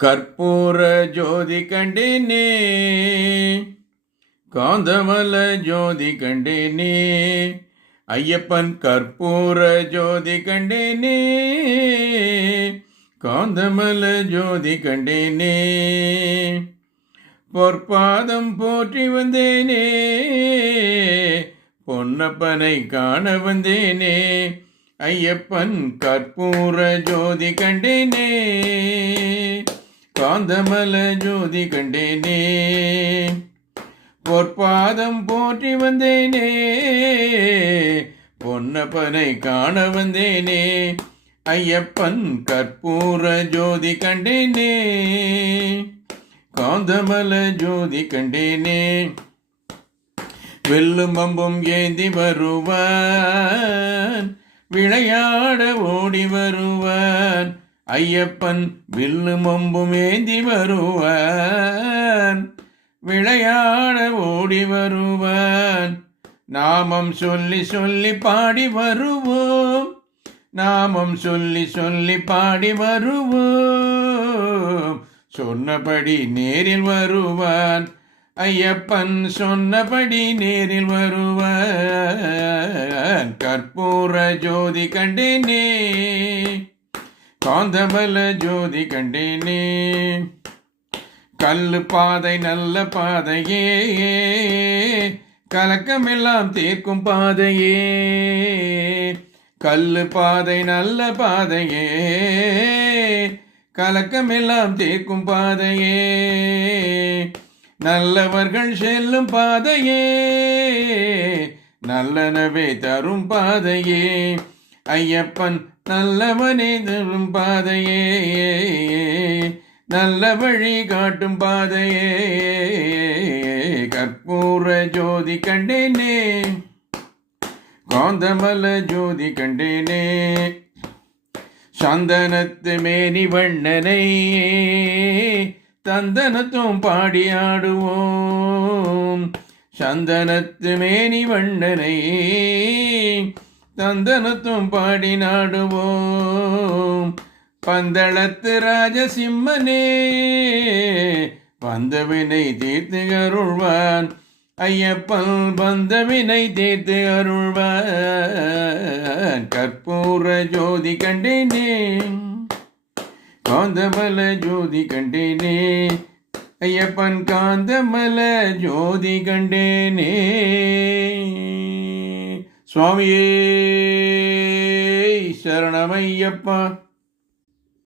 கற்பூர ஜோதி கண்டேனே, காந்தமல ஜோதி கண்டேனே, ஐயப்பன் கற்பூர ஜோதி கண்டேனே, காந்தமல ஜோதி கண்டேனே, பொற்பாதம் போற்றி வந்தேனே, பொன்னப்பனை காண வந்தேனே, ஐயப்பன் கற்பூர ஜோதி கண்டேனே, காந்தமல ஜோதி கண்டேனே, பொற்பாதம் போற்றி வந்தேனே, பொன்னப்பனை காண வந்தேனே, ஐயப்பன் கற்பூர ஜோதி கண்டேனே, காந்தமல ஜோதி கண்டேனே, வெல்லும் அம்பும் ஏந்தி வருவான், விளையாட ஓடி வருவான், ஐயப்பன் வில்லும் அம்பும் ஏந்தி வருவான், விளையாட ஓடி வருவான், நாமம் சொல்லி சொல்லி பாடி வருவோம், நாமம் சொல்லி சொல்லி பாடி வருவோம், சொன்னபடி நேரில் வருவான், ஐயப்பன் சொன்னபடி நேரில் வருவான், கற்பூர ஜோதி கண்டேனே, காந்தமல ஜோதி கண்டேனே, கல்லு பாதை நல்ல பாதையே, கலக்கமெல்லாம் தீர்க்கும் பாதையே, கல்லு பாதை நல்ல பாதையே, கலக்கமெல்லாம் தீர்க்கும் பாதையே, நல்லவர்கள் செல்லும் பாதையே, நல்லனவே தரும் பாதையே, ஐயப்பன் நல்லவனே தரும் பாதையே, நல்ல வழி காட்டும் பாதையே, கற்பூர ஜோதி கண்டேனே, காந்தமல ஜோதி கண்டேனே, சந்தனத்து மேனி வண்ணனை தந்தனத்தும் பாடி ஆடுவோம், சந்தனத்து மேனி வண்ணனை தந்தனத்தும் பாடி நாடுவோம், பந்தளத்து ராஜசிம்மனே வந்தவினை தீர்த்து அருள்வான், ஐயப்பன் வந்தவினை தீர்த்து அருள்வான், கற்பூர ஜோதி கண்டேனே, காந்தமல ஜோதி கண்டேனே, ஐயப்பன் காந்தமல ஜோதி கண்டேனே. சுவாமியே சரணமையப்பா.